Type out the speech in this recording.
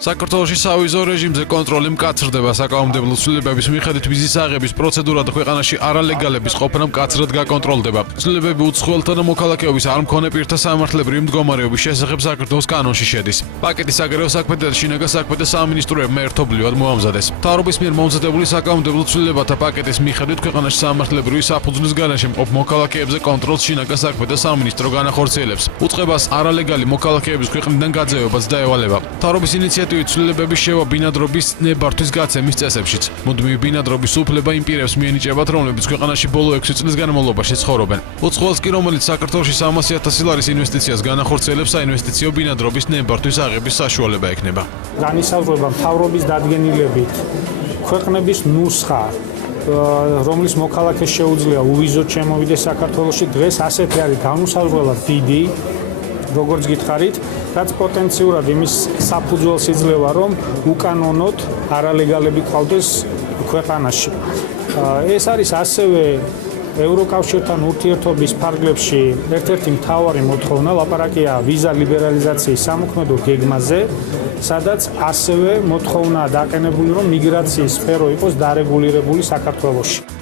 საქართველოში სავიზო რეჟიმზე კონტროლი მკაცრდება საკანონმდებლო ცვლილებების მიხედვით ვიზის აღების პროცედურა და ქვეყანაში არალეგალების ყოფნა მკაცრად გაკონტროლდება. ცვლილებები უცხოელთა და მოქალაქეობის არ მქონე პირთა სამართლებრივი მდგომარეობის შესახებ საქართველოს კანონში შედის. პაკეტის აგრეთვე საქმეთა და შინაგან საქმეთა სამინისტროებმა ერთობლივად მოამზადეს. მთავრობის მიერ მომზადებული საკანონმდებლო ცვლილებათა პაკეტის მიხედვით ქვეყანაში სამართლებრივი საფუძვლის გარეშე მყოფ მოქალაქეებზე კონტროლს შინაგან საქმეთა სამინისტრო განახორციელებს. უწყებას არალეგალი მოქალაქეების ქვეყნიდან გაძევებაც დაევალება. მთავრობის ინიციატივით ცვლილებების შევა ბინადრობის ნებართვის გაცემის წესებშიც. მუდმივი ბინადრობის უფლება იმ პირებს მიენიჭებათ, რომლებიც ქვეყანაში ბოლო 6 წლის განმავლობაში ცხოვრობენ. უცხოელს კი, რომელიც საქართველოში 300,000 ლარის ინვესტიციას განახორციელებს, საინვესტიციო ბინადრობის ნებართვის აღების საშუალება ექნება. განისაზღვრება მთავრობის დადგენილებით ქვეყნების ნუსხა, რომლის მოქალაქეს შეუძლია უვიზოდ შემოვიდეს საქართველოში, დღეს ასეთი არის განუსაზღვრელად დიდი, როგორც გითხარით, რაც პოტენციურად იმის საფუძველს იძლევა, რომ უკანონოდ არალეგალები ყავდეს ქვეყანაში. ეს არის ასევე ევროკავშირთან ურთიერთობის ფარგლებში ერთ-ერთი მთავარი მოთხოვნა, ლაპარაკია ვიზა ლიბერალიზაციის სამოქმედო გეგმაზე, სადაც ასევე მოთხოვნა დაყენებული, რომ მიგრაციის სფერო იყოს დარეგულირებული საქართველოში.